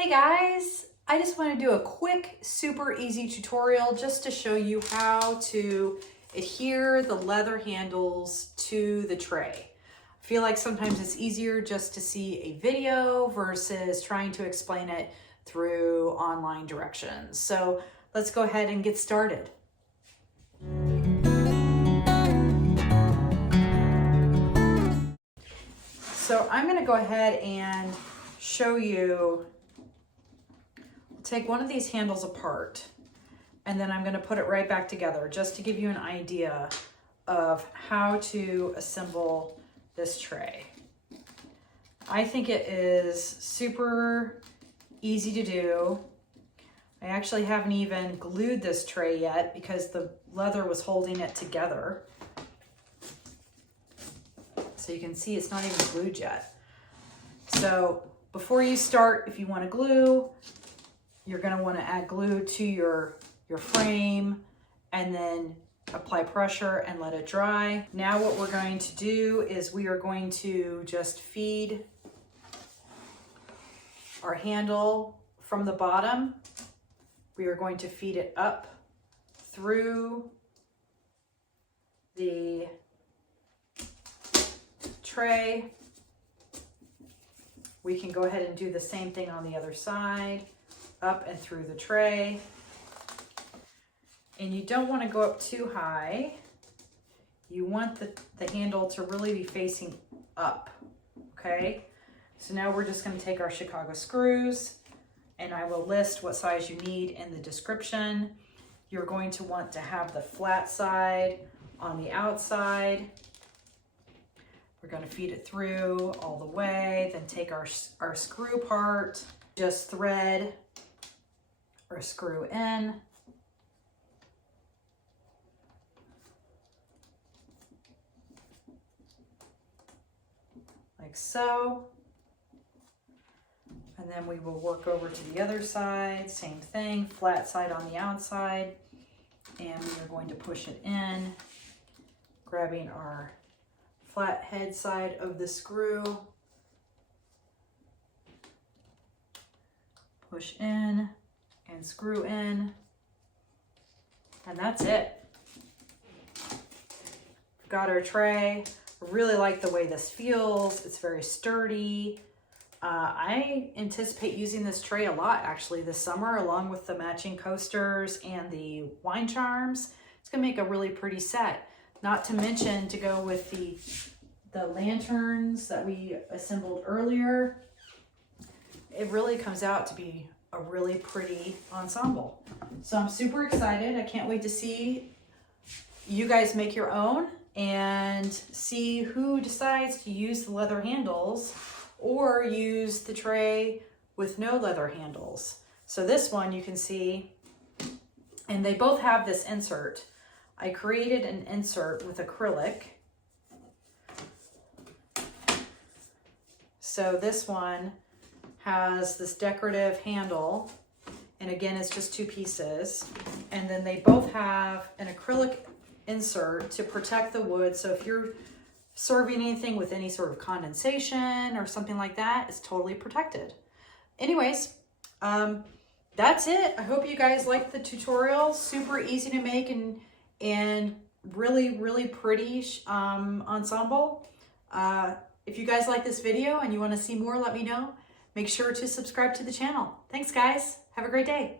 Hey guys, I just want to do a quick, super easy tutorial just to show you how to adhere the leather handles to the tray. I feel like sometimes it's easier just to see a video versus trying to explain it through online directions. So let's go ahead and get started. So I'm going to go ahead and show you. Take one of these handles apart, and then I'm going to put it right back together just to give you an idea of how to assemble this tray. I think it is super easy to do. I actually haven't even glued this tray yet because the leather was holding it together. So you can see it's not even glued yet. So before you start, if you want to glue, you're going to want to add glue to your frame and then apply pressure and let it dry. Now what we're going to do is we are going to just feed our handle from the bottom. We are going to feed it up through the tray. We can go ahead and do the same thing on the other side. Up and through the tray. And you don't want to go up too high. You want the handle to really be facing up, okay? So now we're just going to take our Chicago screws, and I will list what size you need in the description. You're going to want to have the flat side on the outside. We're going to feed it through all the way, then take our screw part, just thread or screw in. Like so. And then we will work over to the other side, same thing, flat side on the outside. And we are going to push it in, grabbing our flat head side of the screw. Push in and screw in, and that's it. We've got our tray. I really like the way this feels. It's very sturdy. I anticipate using this tray a lot actually this summer, along with the matching coasters and the wine charms. It's gonna make a really pretty set. Not to mention to go with the lanterns that we assembled earlier. It really comes out to be a really pretty ensemble. So I'm super excited. I can't wait to see you guys make your own and see who decides to use the leather handles or use the tray with no leather handles. So this one you can see, and they both have this insert. I created an insert with acrylic. So this one has this decorative handle, and again it's just two pieces, and then they both have an acrylic insert to protect the wood, so if you're serving anything with any sort of condensation or something like that, it's totally protected. Anyways, that's it. I hope you guys liked the tutorial. Super easy to make and really pretty ensemble. If you guys like this video and you want to see more, let me know. Make sure to subscribe to the channel. Thanks, guys. Have a great day.